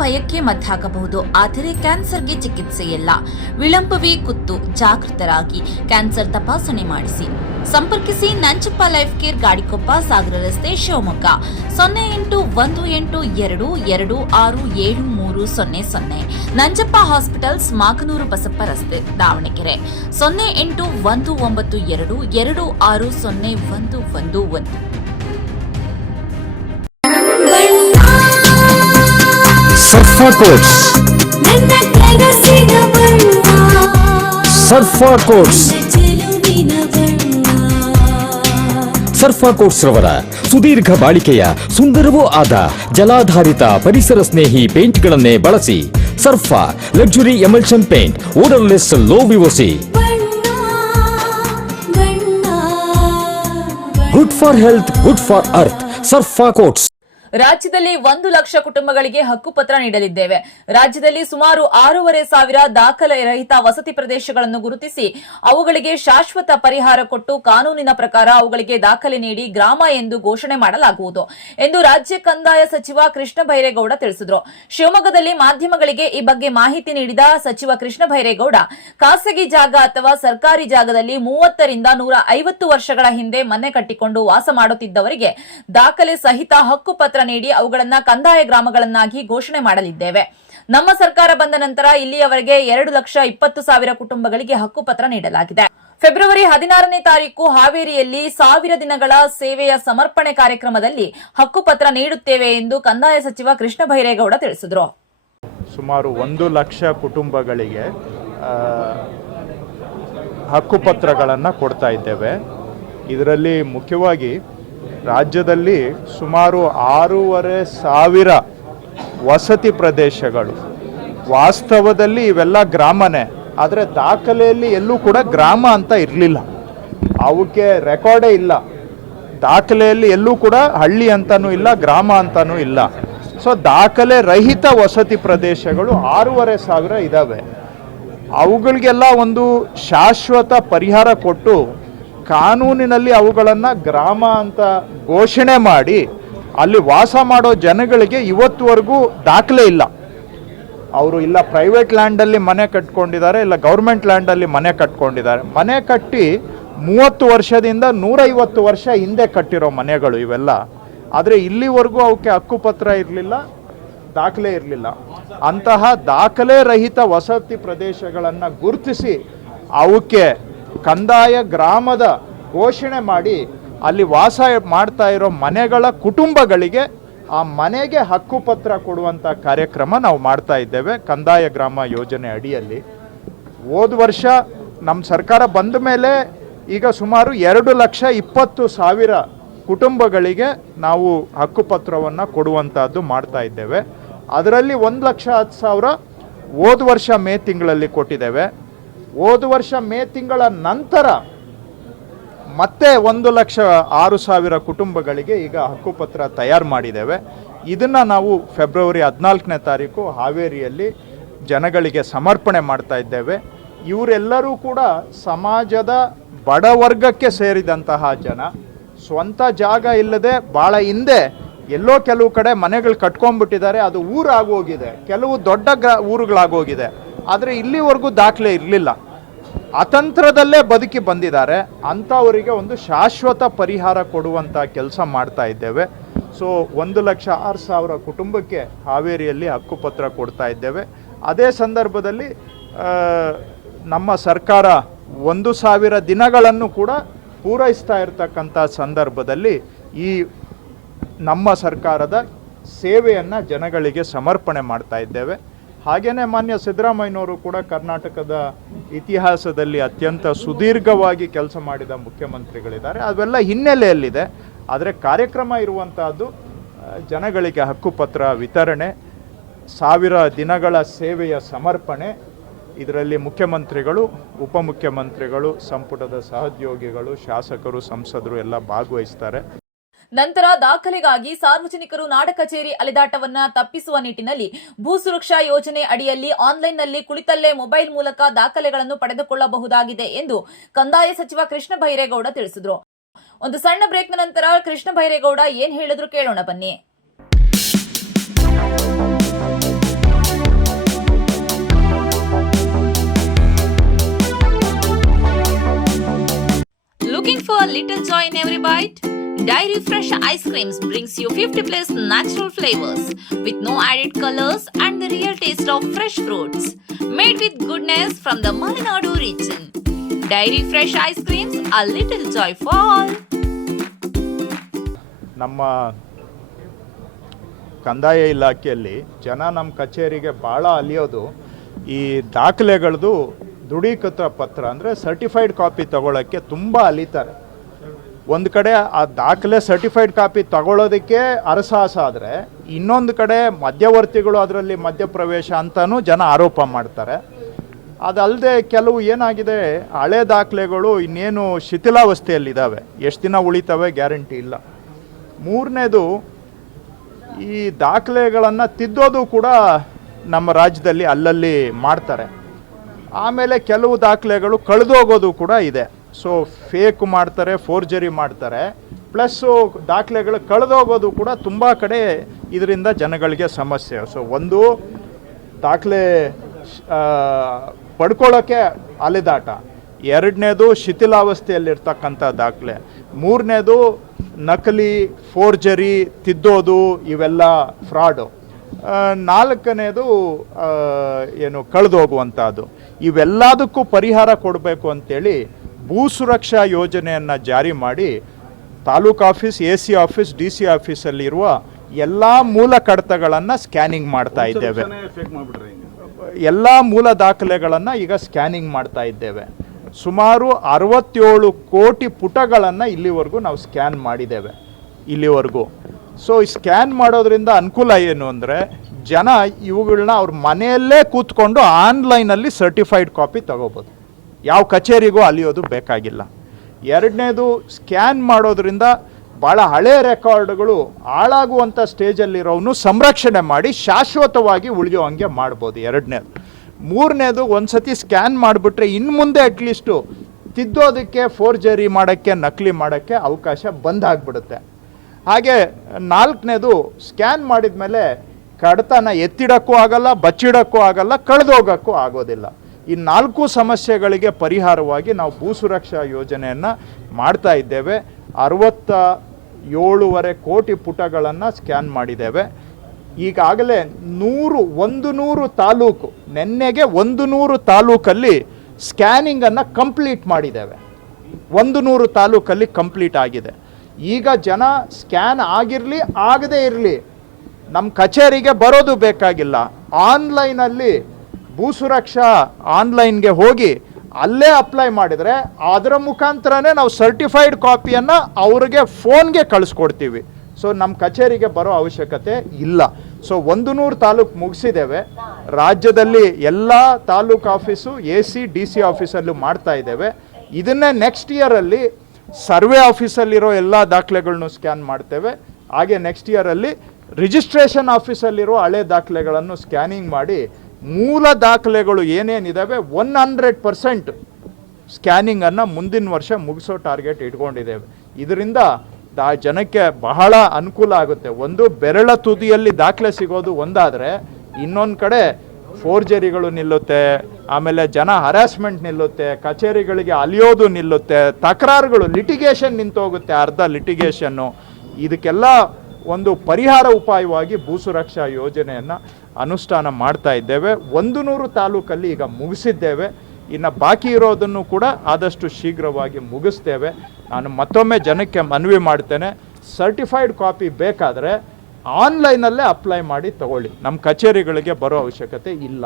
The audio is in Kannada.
ಭಯಕ್ಕೆ ಮದ್ದಾಗಬಹುದು. ಆದರೆ ಕ್ಯಾನ್ಸರ್ಗೆ ಚಿಕಿತ್ಸೆ ಇಲ್ಲ. ವಿಳಂಬವೇ ಕುತ್ತು. ಜಾಗೃತರಾಗಿ ಕ್ಯಾನ್ಸರ್ ತಪಾಸಣೆ ಮಾಡಿಸಿ. ಸಂಪರ್ಕಿಸಿ ನಂಜಪ್ಪ ಲೈಫ್ ಕೇರ್, ಗಾಡಿಕೊಪ್ಪ, ಸಾಗರ ರಸ್ತೆ, ಶಿವಮೊಗ್ಗ. 0818226730. ನಂಜಪ್ಪ ಹಾಸ್ಪಿಟಲ್ಸ್, ಮಾಕನೂರು ಬಸಪ್ಪ ರಸ್ತೆ, ದಾವಣಗೆರೆ. 081922601111. ಸರ್ಫಾ ಕೋಟ್ಸ್, ಸರ್ಫಾ ಕೋಟ್ಸ್, ಸರ್ಫಾ ಕೋಟ್ಸ್ ರವರ ಸುದೀರ್ಘ ಬಾಳಿಕೆಯ ಸುಂದರವೂ ಆದ ಜಲಾಧಾರಿತ ಪರಿಸರ ಸ್ನೇಹಿ ಪೇಂಟ್ಗಳನ್ನೇ ಬಳಸಿ. Sarfa luxury emulsion paint, odourless, low VOC, good for health, good for earth. Sarfa coats. ರಾಜ್ಯದಲ್ಲಿ 1 ಲಕ್ಷ ಕುಟುಂಬಗಳಿಗೆ ಹಕ್ಕುಪತ್ರ ನೀಡಲಿದ್ದೇವೆ. ರಾಜ್ಯದಲ್ಲಿ ಸುಮಾರು 6,500 ದಾಖಲೆ ರಹಿತ ವಸತಿ ಪ್ರದೇಶಗಳನ್ನು ಗುರುತಿಸಿ ಅವುಗಳಿಗೆ ಶಾಶ್ವತ ಪರಿಹಾರ ಕೊಟ್ಟು ಕಾನೂನಿನ ಪ್ರಕಾರ ಅವುಗಳಿಗೆ ದಾಖಲೆ ನೀಡಿ ಗ್ರಾಮ ಎಂದು ಘೋಷಣೆ ಮಾಡಲಾಗುವುದು ಎಂದು ರಾಜ್ಯ ಕಂದಾಯ ಸಚಿವ ಕೃಷ್ಣ ಬೈರೇಗೌಡ ತಿಳಿಸಿದರು. ಶಿವಮೊಗ್ಗದಲ್ಲಿ ಮಾಧ್ಯಮಗಳಿಗೆ ಈ ಬಗ್ಗೆ ಮಾಹಿತಿ ನೀಡಿದ ಸಚಿವ ಕೃಷ್ಣ ಬೈರೇಗೌಡ, ಖಾಸಗಿ ಜಾಗ ಅಥವಾ ಸರ್ಕಾರಿ ಜಾಗದಲ್ಲಿ 30 ರಿಂದ 150 ವರ್ಷಗಳ ಹಿಂದೆ ಮನೆ ಕಟ್ಟಿಕೊಂಡು ವಾಸ ಮಾಡುತ್ತಿದ್ದವರಿಗೆ ದಾಖಲೆ ಸಹಿತ ಹಕ್ಕುಪತ್ರ ನೀಡಿ ಅವುಗಳನ್ನ ಕಂದಾಯ ಗ್ರಾಮಗಳನ್ನಾಗಿ ಘೋಷಣೆ ಮಾಡಲಿದ್ದೇವೆ. ನಮ್ಮ ಸರ್ಕಾರ ಬಂದ ನಂತರ ಇಲ್ಲಿಯವರೆಗೆ 2,20,000 ಕುಟುಂಬಗಳಿಗೆ ಹಕ್ಕುಪತ್ರ ನೀಡಲಾಗಿದೆ. ಫೆಬ್ರವರಿ 16ನೇ ತಾರೀಕು ಹಾವೇರಿಯಲ್ಲಿ 1000 ದಿನಗಳ ಸೇವೆಯ ಸಮರ್ಪಣೆ ಕಾರ್ಯಕ್ರಮದಲ್ಲಿ ಹಕ್ಕುಪತ್ರ ನೀಡುತ್ತೇವೆ ಎಂದು ಕಂದಾಯ ಸಚಿವ ಕೃಷ್ಣ ಬೈರೇಗೌಡ ತಿಳಿಸಿದರು. ಸುಮಾರು 1 ಲಕ್ಷ ಕುಟುಂಬಗಳಿಗೆ ಹಕ್ಕುಪತ್ರಗಳನ್ನು ಕೊಡ್ತಾ ಇದ್ದೇವೆ. ಇದರಲ್ಲಿ ಮುಖ್ಯವಾಗಿ ರಾಜ್ಯದಲ್ಲಿ ಸುಮಾರು 6,500 ವಸತಿ ಪ್ರದೇಶಗಳು. ವಾಸ್ತವದಲ್ಲಿ ಇವೆಲ್ಲ ಗ್ರಾಮನೇ, ಆದರೆ ದಾಖಲೆಯಲ್ಲಿ ಎಲ್ಲೂ ಕೂಡ ಗ್ರಾಮ ಅಂತ ಇರಲಿಲ್ಲ. ಅವಕ್ಕೆ ರೆಕಾರ್ಡೇ ಇಲ್ಲ. ದಾಖಲೆಯಲ್ಲಿ ಎಲ್ಲೂ ಕೂಡ ಹಳ್ಳಿ ಅಂತನೂ ಇಲ್ಲ, ಗ್ರಾಮ ಅಂತನೂ ಇಲ್ಲ. ಸೊ ದಾಖಲೆ ರಹಿತ ವಸತಿ ಪ್ರದೇಶಗಳು 6,500 ಇದ್ದಾವೆ. ಅವುಗಳಿಗೆಲ್ಲ ಒಂದು ಶಾಶ್ವತ ಪರಿಹಾರ ಕೊಟ್ಟು ಕಾನೂನಿನಲ್ಲಿ ಅವುಗಳನ್ನು ಗ್ರಾಮ ಅಂತ ಘೋಷಣೆ ಮಾಡಿ ಅಲ್ಲಿ ವಾಸ ಮಾಡೋ ಜನಗಳಿಗೆ ಇವತ್ತುವರೆಗೂ ದಾಖಲೆ ಇಲ್ಲ. ಅವರು ಇಲ್ಲ ಪ್ರೈವೇಟ್ ಲ್ಯಾಂಡಲ್ಲಿ ಮನೆ ಕಟ್ಕೊಂಡಿದ್ದಾರೆ, ಇಲ್ಲ ಗೌರ್ಮೆಂಟ್ ಲ್ಯಾಂಡಲ್ಲಿ ಮನೆ ಕಟ್ಕೊಂಡಿದ್ದಾರೆ. ಮನೆ ಕಟ್ಟಿ 30 ವರ್ಷದಿಂದ 150 ವರ್ಷ ಹಿಂದೆ ಕಟ್ಟಿರೋ ಮನೆಗಳು ಇವೆಲ್ಲ. ಆದರೆ ಇಲ್ಲಿವರೆಗೂ ಅವಕ್ಕೆ ಹಕ್ಕುಪತ್ರ ಇರಲಿಲ್ಲ, ದಾಖಲೆ ಇರಲಿಲ್ಲ. ಅಂತಹ ದಾಖಲೆ ರಹಿತ ವಸತಿ ಪ್ರದೇಶಗಳನ್ನು ಗುರುತಿಸಿ ಅವಕ್ಕೆ ಕಂದಾಯ ಗ್ರಾಮದ ಘೋಷಣೆ ಮಾಡಿ ಅಲ್ಲಿ ವಾಸ ಮಾಡ್ತಾ ಇರೋ ಮನೆಗಳ ಕುಟುಂಬಗಳಿಗೆ ಆ ಮನೆಗೆ ಹಕ್ಕುಪತ್ರ ಕೊಡುವಂಥ ಕಾರ್ಯಕ್ರಮ ನಾವು ಮಾಡ್ತಾ ಇದ್ದೇವೆ ಕಂದಾಯ ಗ್ರಾಮ ಯೋಜನೆ ಅಡಿಯಲ್ಲಿ. ಹೋದ ವರ್ಷ ನಮ್ಮ ಸರ್ಕಾರ ಬಂದ ಮೇಲೆ ಈಗ ಸುಮಾರು 2,20,000 ಕುಟುಂಬಗಳಿಗೆ ನಾವು ಹಕ್ಕುಪತ್ರವನ್ನು ಕೊಡುವಂಥದ್ದು ಮಾಡ್ತಾ ಇದ್ದೇವೆ. ಅದರಲ್ಲಿ 1,10,000 ಹೋದ ವರ್ಷ ಮೇ ತಿಂಗಳಲ್ಲಿ ಕೊಟ್ಟಿದ್ದೇವೆ. ಹೋದ ವರ್ಷ ಮೇ ತಿಂಗಳ ನಂತರ ಮತ್ತೆ 1,06,000 ಕುಟುಂಬಗಳಿಗೆ ಈಗ ಹಕ್ಕುಪತ್ರ ತಯಾರು ಮಾಡಿದ್ದೇವೆ. ಇದನ್ನು ನಾವು ಫೆಬ್ರವರಿ 14ನೇ ತಾರೀಕು ಹಾವೇರಿಯಲ್ಲಿ ಜನಗಳಿಗೆ ಸಮರ್ಪಣೆ ಮಾಡ್ತಾ ಇದ್ದೇವೆ. ಇವರೆಲ್ಲರೂ ಕೂಡ ಸಮಾಜದ ಬಡವರ್ಗಕ್ಕೆ ಸೇರಿದಂತಹ ಜನ. ಸ್ವಂತ ಜಾಗ ಇಲ್ಲದೆ ಭಾಳ ಹಿಂದೆ ಎಲ್ಲೋ ಕೆಲವು ಕಡೆ ಮನೆಗಳು ಕಟ್ಕೊಂಡ್ಬಿಟ್ಟಿದ್ದಾರೆ, ಅದು ಊರಾಗೋಗಿದೆ, ಕೆಲವು ದೊಡ್ಡ ಊರುಗಳಾಗೋಗಿದೆ. ಆದರೆ ಇಲ್ಲಿವರೆಗೂ ದಾಖಲೆ ಇರಲಿಲ್ಲ, ಅತಂತ್ರದಲ್ಲೇ ಬದುಕಿ ಬಂದಿದ್ದಾರೆ. ಅಂಥವರಿಗೆ ಒಂದು ಶಾಶ್ವತ ಪರಿಹಾರ ಕೊಡುವಂಥ ಕೆಲಸ ಮಾಡ್ತಾ ಇದ್ದೇವೆ. ಸೊ 1,06,000 ಕುಟುಂಬಕ್ಕೆ ಹಾವೇರಿಯಲ್ಲಿ ಹಕ್ಕುಪತ್ರ ಕೊಡ್ತಾ ಇದ್ದೇವೆ. ಅದೇ ಸಂದರ್ಭದಲ್ಲಿ ನಮ್ಮ ಸರ್ಕಾರ 1,000 ದಿನಗಳನ್ನು ಕೂಡ ಪೂರೈಸ್ತಾ ಇರತಕ್ಕಂಥ ಸಂದರ್ಭದಲ್ಲಿ ಈ ನಮ್ಮ ಸರ್ಕಾರದ ಸೇವೆಯನ್ನು ಜನಗಳಿಗೆ ಸಮರ್ಪಣೆ ಮಾಡ್ತಾ ಇದ್ದೇವೆ. ಹಾಗೆಯೇ ಮಾನ್ಯ ಸಿದ್ದರಾಮಯ್ಯನವರು ಕೂಡ ಕರ್ನಾಟಕದ ಇತಿಹಾಸದಲ್ಲಿ ಅತ್ಯಂತ ಸುದೀರ್ಘವಾಗಿ ಕೆಲಸ ಮಾಡಿದ ಮುಖ್ಯಮಂತ್ರಿಗಳಿದ್ದಾರೆ. ಅವೆಲ್ಲ ಹಿನ್ನೆಲೆಯಲ್ಲಿದೆ. ಆದರೆ ಕಾರ್ಯಕ್ರಮ ಇರುವಂತಹದ್ದು ಜನಗಳಿಗೆ ಹಕ್ಕುಪತ್ರ ವಿತರಣೆ, 1000 ದಿನಗಳ ಸೇವೆಯ ಸಮರ್ಪಣೆ. ಇದರಲ್ಲಿ ಮುಖ್ಯಮಂತ್ರಿಗಳು, ಉಪಮುಖ್ಯಮಂತ್ರಿಗಳು, ಸಂಪುಟದ ಸಹೋದ್ಯೋಗಿಗಳು, ಶಾಸಕರು, ಸಂಸದರು ಎಲ್ಲ ಭಾಗವಹಿಸ್ತಾರೆ. ನಂತರ ದಾಖಲೆಗಾಗಿ ಸಾರ್ವಜನಿಕರು ನಾಡ ಕಚೇರಿ ಅಲೆದಾಟವನ್ನ ತಪ್ಪಿಸುವ ನಿಟ್ಟಿನಲ್ಲಿ ಭೂ ಸುರಕ್ಷಾ ಯೋಜನೆ ಅಡಿಯಲ್ಲಿ ಆನ್ಲೈನ್ನಲ್ಲಿ ಕುಳಿತಲ್ಲೇ ಮೊಬೈಲ್ ಮೂಲಕ ದಾಖಲೆಗಳನ್ನು ಪಡೆದುಕೊಳ್ಳಬಹುದಾಗಿದೆ ಎಂದು ಕಂದಾಯ ಸಚಿವ ಕೃಷ್ಣ ಬೈರೇಗೌಡ ತಿಳಿಸಿದರು. ಒಂದು ಸಣ್ಣ ಬ್ರೇಕ್ನ ನಂತರ ಕೃಷ್ಣ ಬೈರೇಗೌಡ ಏನ್ ಹೇಳಿದ್ರು ಕೇಳೋಣ ಬನ್ನಿ. little joy in every bite? Dairy Fresh Ice Creams brings you 50 plus natural flavors with no added colors and the real taste of fresh fruits. Made with goodness from the Malenadu region. Dairy Fresh Ice Creams, a little joy for all. ನಮ್ಮ ಕಂದಾಯ ಇಲಾಖೆಯಲ್ಲಿ ಜನ ನಮ್ಮ ಕಚೇರಿಗೆ ಭಾಳ ಅಲಿಯೋದು ಈ ದಾಖಲೆಗಳದ್ದು ದೃಢೀಕೃತ ಪತ್ರ ಅಂದರೆ ಸರ್ಟಿಫೈಡ್ ಕಾಪಿ ತಗೊಳ್ಳೋಕ್ಕೆ ತುಂಬ ಅಲಿತಾರೆ. ಒಂದು ಕಡೆ ಆ ದಾಖಲೆ ಸರ್ಟಿಫೈಡ್ ಕಾಪಿ ತಗೊಳ್ಳೋದಕ್ಕೆ ಅರಸಾಹಸ ಆದರೆ, ಇನ್ನೊಂದು ಕಡೆ ಮಧ್ಯವರ್ತಿಗಳು ಅದರಲ್ಲಿ ಮಧ್ಯಪ್ರವೇಶ ಅಂತಲೂ ಜನ ಆರೋಪ ಮಾಡ್ತಾರೆ. ಅದಲ್ಲದೆ ಕೆಲವು ಏನಾಗಿದೆ, ಹಳೆ ದಾಖಲೆಗಳು ಇನ್ನೇನು ಶಿಥಿಲಾವಸ್ಥೆಯಲ್ಲಿದ್ದಾವೆ, ಎಷ್ಟು ದಿನ ಉಳಿತವೆ ಗ್ಯಾರಂಟಿ ಇಲ್ಲ. ಮೂರನೇದು, ಈ ದಾಖಲೆಗಳನ್ನು ತಿದ್ದೋದು ಕೂಡ ನಮ್ಮ ರಾಜ್ಯದಲ್ಲಿ ಅಲ್ಲಲ್ಲಿ ಮಾಡ್ತಾರೆ. ಆಮೇಲೆ ಕೆಲವು ದಾಖಲೆಗಳು ಕಳೆದೋಗೋದು ಕೂಡ ಇದೆ. ಸೊ ಫೇಕ್ ಮಾಡ್ತಾರೆ, ಫೋರ್ಜರಿ ಮಾಡ್ತಾರೆ, ಪ್ಲಸ್ಸು ದಾಖಲೆಗಳು ಕಳೆದೋಗೋದು ಕೂಡ ತುಂಬ ಕಡೆ ಇದರಿಂದ ಜನಗಳಿಗೆ ಸಮಸ್ಯೆ. ಸೊ ಒಂದು, ದಾಖಲೆ ಪಡ್ಕೊಳ್ಳೋಕ್ಕೆ ಅಲೆದಾಟ. ಎರಡನೇದು, ಶಿಥಿಲಾವಸ್ಥೆಯಲ್ಲಿರ್ತಕ್ಕಂಥ ದಾಖಲೆ. ಮೂರನೇದು, ನಕಲಿ, ಫೋರ್ಜರಿ, ತಿದ್ದೋದು, ಇವೆಲ್ಲ ಫ್ರಾಡು. ನಾಲ್ಕನೇದು ಏನು ಕಳೆದೋಗುವಂಥದ್ದು. ಇವೆಲ್ಲದಕ್ಕೂ ಪರಿಹಾರ ಕೊಡಬೇಕು ಅಂತೇಳಿ ಭೂ ಸುರಕ್ಷಾ ಯೋಜನೆಯನ್ನು ಜಾರಿ ಮಾಡಿ taluk office, AC office, DC ಆಫೀಸಲ್ಲಿರುವ ಎಲ್ಲ ಮೂಲ ಕಡತಗಳನ್ನು ಸ್ಕ್ಯಾನಿಂಗ್ ಮಾಡ್ತಾ ಇದ್ದೇವೆ. ಎಲ್ಲ ಮೂಲ ದಾಖಲೆಗಳನ್ನು ಈಗ ಸ್ಕ್ಯಾನಿಂಗ್ ಮಾಡ್ತಾ ಇದ್ದೇವೆ. ಸುಮಾರು 67 ಕೋಟಿ ಪುಟಗಳನ್ನು ಇಲ್ಲಿವರೆಗೂ ನಾವು ಸ್ಕ್ಯಾನ್ ಮಾಡಿದ್ದೇವೆ ಇಲ್ಲಿವರೆಗೂ. ಸೊ ಈ ಸ್ಕ್ಯಾನ್ ಮಾಡೋದ್ರಿಂದ ಅನುಕೂಲ ಏನು ಅಂದರೆ, ಜನ ಇವುಗಳನ್ನ ಅವ್ರ ಮನೆಯಲ್ಲೇ ಕೂತ್ಕೊಂಡು ಆನ್ಲೈನಲ್ಲಿ ಸರ್ಟಿಫೈಡ್ ಕಾಪಿ ತಗೋಬೋದು, ಯಾವ ಕಚೇರಿಗೂ ಅಲಿಯೋದು ಬೇಕಾಗಿಲ್ಲ. ಎರಡನೇದು, ಸ್ಕ್ಯಾನ್ ಮಾಡೋದ್ರಿಂದ ಭಾಳ ಹಳೆ ರೆಕಾರ್ಡ್ಗಳು ಹಾಳಾಗುವಂಥ ಸ್ಟೇಜಲ್ಲಿರೋವನ್ನು ಸಂರಕ್ಷಣೆ ಮಾಡಿ ಶಾಶ್ವತವಾಗಿ ಉಳಿಯೋ ಹಂಗೆ ಮಾಡ್ಬೋದು, ಎರಡನೇದು. ಮೂರನೇದು, ಒಂದು ಸತಿ ಸ್ಕ್ಯಾನ್ ಮಾಡಿಬಿಟ್ರೆ ಇನ್ನು ಮುಂದೆ ಅಟ್ಲೀಸ್ಟು ತಿದ್ದೋದಕ್ಕೆ, ಫೋರ್ಜರಿ ಮಾಡೋಕ್ಕೆ, ನಕಲಿ ಮಾಡೋಕ್ಕೆ ಅವಕಾಶ ಬಂದಾಗ್ಬಿಡುತ್ತೆ. ಹಾಗೆ ನಾಲ್ಕನೇದು, ಸ್ಕ್ಯಾನ್ ಮಾಡಿದ ಮೇಲೆ ಕಡತನ ಎತ್ತಿಡೋಕ್ಕೂ ಆಗಲ್ಲ, ಬಚ್ಚಿಡೋಕ್ಕೂ ಆಗಲ್ಲ, ಕಳೆದೋಗೋಕ್ಕೂ ಆಗೋದಿಲ್ಲ. ಈ 4 ಸಮಸ್ಯೆಗಳಿಗೆ ಪರಿಹಾರವಾಗಿ ನಾವು ಭೂ ಸುರಕ್ಷಾ ಯೋಜನೆಯನ್ನು ಮಾಡ್ತಾ ಇದ್ದೇವೆ. 67.5 ಕೋಟಿ ಪುಟಗಳನ್ನು ಸ್ಕ್ಯಾನ್ ಮಾಡಿದ್ದೇವೆ. ಈಗಾಗಲೇ 100 ತಾಲೂಕು, ನೆನ್ನೆಗೆ 100 ತಾಲೂಕಲ್ಲಿ ಸ್ಕ್ಯಾನಿಂಗನ್ನು ಕಂಪ್ಲೀಟ್ ಮಾಡಿದ್ದೇವೆ. 100 ತಾಲೂಕಲ್ಲಿ ಕಂಪ್ಲೀಟ್ ಆಗಿದೆ. ಈಗ ಜನ ಸ್ಕ್ಯಾನ್ ಆಗಿರಲಿ ಆಗದೇ ಇರಲಿ ನಮ್ಮ ಕಚೇರಿಗೆ ಬರೋದು ಬೇಕಾಗಿಲ್ಲ. ಆನ್ಲೈನಲ್ಲಿ ಭೂ ಸುರಕ್ಷಾ ಆನ್ಲೈನ್ಗೆ ಹೋಗಿ ಅಲ್ಲೇ ಅಪ್ಲೈ ಮಾಡಿದರೆ ಅದರ ಮುಖಾಂತರನೇ ನಾವು ಸರ್ಟಿಫೈಡ್ ಕಾಪಿಯನ್ನು ಅವ್ರಿಗೆ ಫೋನ್ಗೆ ಕಳಿಸ್ಕೊಡ್ತೀವಿ. ಸೊ ನಮ್ಮ ಕಚೇರಿಗೆ ಬರೋ ಅವಶ್ಯಕತೆ ಇಲ್ಲ. ಸೊ 100 ತಾಲೂಕು ಮುಗಿಸಿದ್ದೇವೆ. ರಾಜ್ಯದಲ್ಲಿ ಎಲ್ಲ ತಾಲೂಕು ಆಫೀಸು, AC, DC ಆಫೀಸಲ್ಲೂ ಮಾಡ್ತಾ ಇದ್ದೇವೆ. ಇದನ್ನೇ ನೆಕ್ಸ್ಟ್ ಇಯರಲ್ಲಿ ಸರ್ವೆ ಆಫೀಸಲ್ಲಿರೋ ಎಲ್ಲ ದಾಖಲೆಗಳನ್ನು ಸ್ಕ್ಯಾನ್ ಮಾಡ್ತೇವೆ. ಹಾಗೆ ನೆಕ್ಸ್ಟ್ ಇಯರಲ್ಲಿ ರಿಜಿಸ್ಟ್ರೇಷನ್ ಆಫೀಸಲ್ಲಿರೋ ಹಳೆ ದಾಖಲೆಗಳನ್ನು ಸ್ಕ್ಯಾನಿಂಗ್ ಮಾಡಿ ಮೂಲ ದಾಖಲೆಗಳು ಏನೇನಿದ್ದಾವೆ 100% ಸ್ಕ್ಯಾನಿಂಗನ್ನು ಮುಂದಿನ ವರ್ಷ ಮುಗಿಸೋ ಟಾರ್ಗೆಟ್ ಇಟ್ಕೊಂಡಿದ್ದೇವೆ. ಇದರಿಂದ ಜನಕ್ಕೆ ಬಹಳ ಅನುಕೂಲ ಆಗುತ್ತೆ. ಒಂದು, ಬೆರಳ ತುದಿಯಲ್ಲಿ ದಾಖಲೆ ಸಿಗೋದು ಒಂದಾದರೆ, ಇನ್ನೊಂದು ಕಡೆ ಫೋರ್ಜರಿಗಳು ನಿಲ್ಲುತ್ತೆ, ಆಮೇಲೆ ಜನ ಹರಾಸ್ಮೆಂಟ್ ನಿಲ್ಲುತ್ತೆ, ಕಚೇರಿಗಳಿಗೆ ಅಲಿಯೋದು ನಿಲ್ಲುತ್ತೆ, ತಕರಾರುಗಳು, ಲಿಟಿಗೇಷನ್ ನಿಂತೋಗುತ್ತೆ, ಅರ್ಧ ಲಿಟಿಗೇಷನ್ನು. ಇದಕ್ಕೆಲ್ಲ ಒಂದು ಪರಿಹಾರ ಉಪಾಯವಾಗಿ ಭೂ ಸುರಕ್ಷಾ ಯೋಜನೆಯನ್ನು ಅನುಷ್ಠಾನ ಮಾಡ್ತಾ ಇದ್ದೇವೆ. 100 ತಾಲೂಕಲ್ಲಿ ಈಗ ಮುಗಿಸಿದ್ದೇವೆ. ಇನ್ನು ಬಾಕಿ ಇರೋದನ್ನು ಕೂಡ ಆದಷ್ಟು ಶೀಘ್ರವಾಗಿ ಮುಗಿಸ್ತೇವೆ. ನಾನು ಮತ್ತೊಮ್ಮೆ ಜನಕ್ಕೆ ಮನವಿ ಮಾಡ್ತೇನೆ, ಸರ್ಟಿಫೈಡ್ ಕಾಪಿ ಬೇಕಾದರೆ ಆನ್ಲೈನಲ್ಲೇ ಅಪ್ಲೈ ಮಾಡಿ ತಗೊಳ್ಳಿ, ನಮ್ಮ ಕಚೇರಿಗಳಿಗೆ ಬರೋ ಅವಶ್ಯಕತೆ ಇಲ್ಲ.